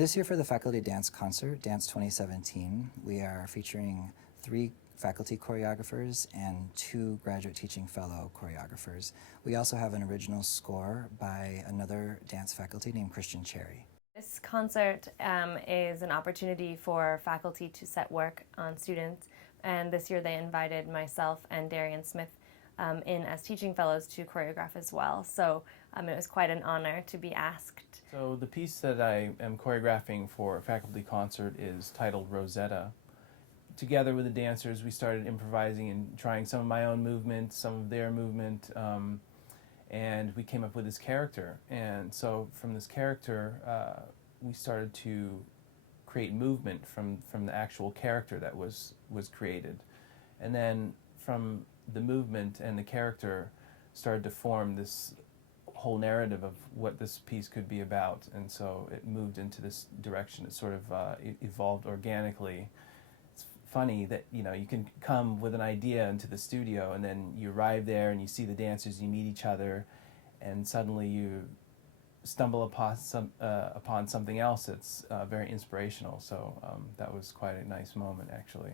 This year for the Faculty Dance Concert, Dance 2017, we are featuring 3 faculty choreographers and 2 graduate teaching fellow choreographers. We also have an original score by another dance faculty named Christian Cherry. This concert is an opportunity for faculty to set work on students, and this year they invited myself and Darian Smith in as teaching fellows to choreograph as well. So it was quite an honor to be asked. So the piece that I am choreographing for a faculty concert is titled Rosetta. Together with the dancers, we started improvising and trying some of my own movement, some of their movement, and we came up with this character. And so from this character, we started to create movement from the actual character that was created. And then from the movement and the character started to form this whole narrative of what this piece could be about. And so it moved into this direction. It sort of evolved organically. It's funny that, you know, you can come with an idea into the studio and then you arrive there and you see the dancers, you meet each other, and suddenly you stumble upon something else that's very inspirational. So that was quite a nice moment, actually.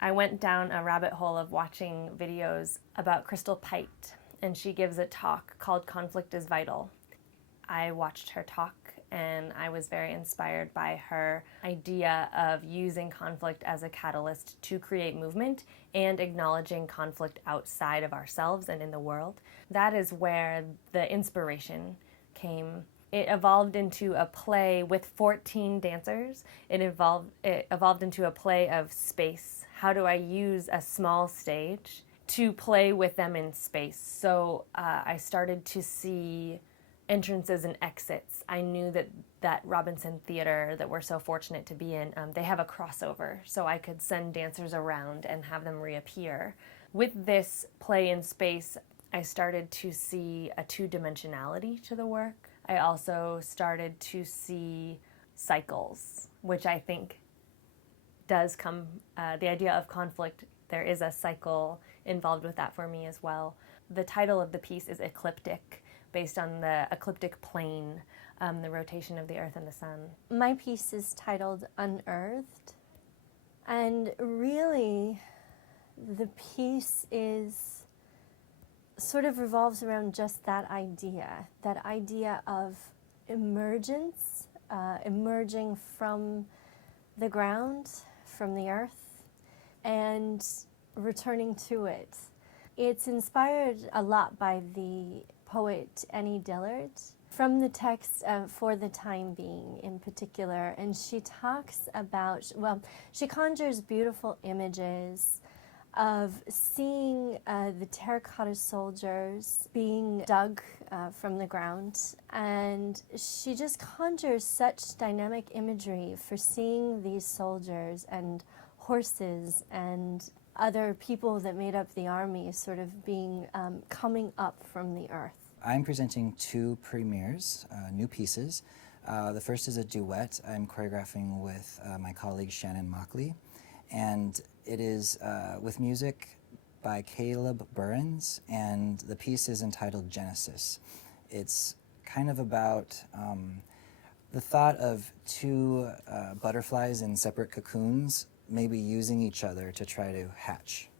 I went down a rabbit hole of watching videos about Crystal Pite, and she gives a talk called Conflict is Vital. I watched her talk and I was very inspired by her idea of using conflict as a catalyst to create movement and acknowledging conflict outside of ourselves and in the world. That is where the inspiration came. It evolved into a play with 14 dancers. It evolved into a play of space. How do I use a small stage to play with them in space? So I started to see entrances and exits. I knew that Robinson Theater that we're so fortunate to be in, they have a crossover, so I could send dancers around and have them reappear. With this play in space, I started to see a 2-dimensionality to the work. I also started to see cycles, which I think does come, the idea of conflict, there is a cycle involved with that for me as well. The title of the piece is Ecliptic, based on the ecliptic plane, the rotation of the Earth and the Sun. My piece is titled Unearthed, and really the piece sort of revolves around just that idea of emergence, emerging from the ground, from the earth, and returning to it. It's inspired a lot by the poet Annie Dillard, from the text For the Time Being in particular, and she talks about, well, she conjures beautiful images of seeing the terracotta soldiers being dug from the ground, and she just conjures such dynamic imagery for seeing these soldiers and horses and other people that made up the army sort of being coming up from the earth. I'm presenting 2 premieres, new pieces. The first is a duet I'm choreographing with my colleague Shannon Mockley, and it is with music by Caleb Burns, and the piece is entitled Genesis. It's kind of about the thought of 2 butterflies in separate cocoons maybe using each other to try to hatch.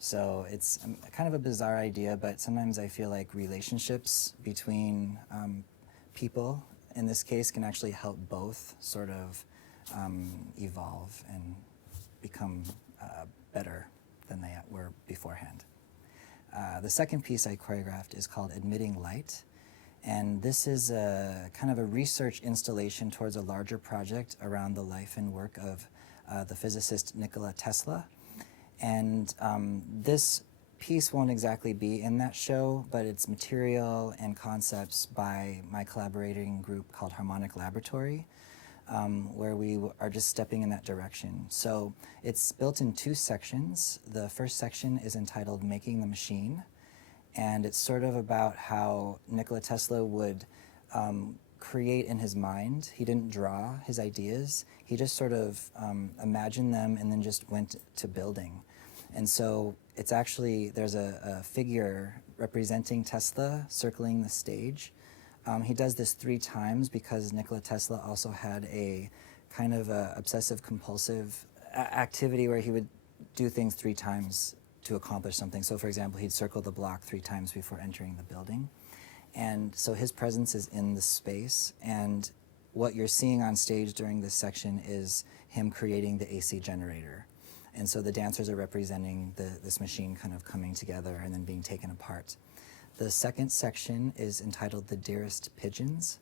So it's kind of a bizarre idea, but sometimes I feel like relationships between people, in this case, can actually help both sort of evolve and become better than they were beforehand. The second piece I choreographed is called Admitting Light, and this is a kind of a research installation towards a larger project around the life and work of the physicist Nikola Tesla. And this piece won't exactly be in that show, but it's material and concepts by my collaborating group called Harmonic Laboratory, where we are just stepping in that direction. So it's built in 2 sections. The first section is entitled Making the Machine, and it's sort of about how Nikola Tesla would create in his mind. He didn't draw his ideas. He just sort of imagined them and then just went to building. And so it's actually, there's a figure representing Tesla circling the stage He does this 3 times because Nikola Tesla also had a kind of a obsessive compulsive activity where he would do things 3 times to accomplish something. So for example, he'd circle the block 3 times before entering the building. And so his presence is in the space, and what you're seeing on stage during this section is him creating the AC generator. And so the dancers are representing this machine kind of coming together and then being taken apart. The second section is entitled The Dearest Pigeons.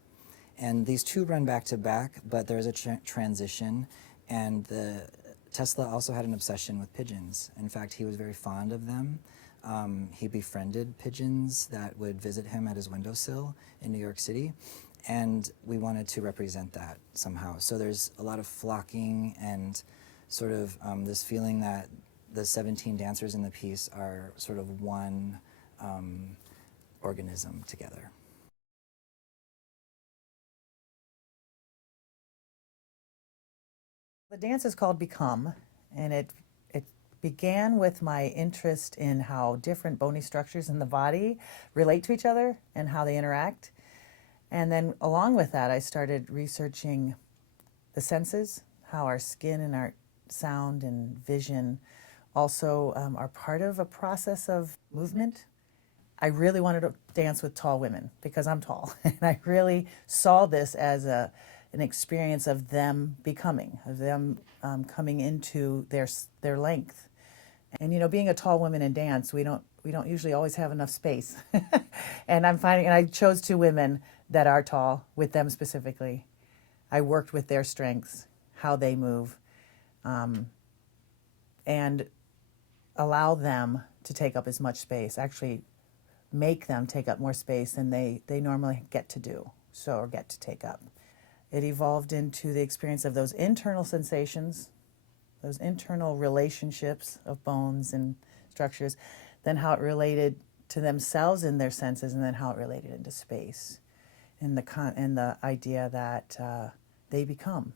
And these 2 run back to back, but there's a transition, and Tesla also had an obsession with pigeons. In fact, he was very fond of them. He befriended pigeons that would visit him at his windowsill in New York City, and we wanted to represent that somehow. So there's a lot of flocking and sort of this feeling that the 17 dancers in the piece are sort of one organism together. The dance is called Become, and it began with my interest in how different bony structures in the body relate to each other and how they interact. And then along with that, I started researching the senses, how our skin and our sound and vision also are part of a process of movement. I really wanted to dance with tall women because I'm tall, and I really saw this as an experience of them becoming, of them coming into their length. And you know, being a tall woman in dance, we don't usually always have enough space. And I chose 2 women that are tall, with them specifically. I worked with their strengths, how they move, and allow them to take up as much space, actually make them take up more space than they normally get to do, or get to take up. It evolved into the experience of those internal sensations, those internal relationships of bones and structures, then how it related to themselves in their senses, and then how it related into space, and the idea that they become.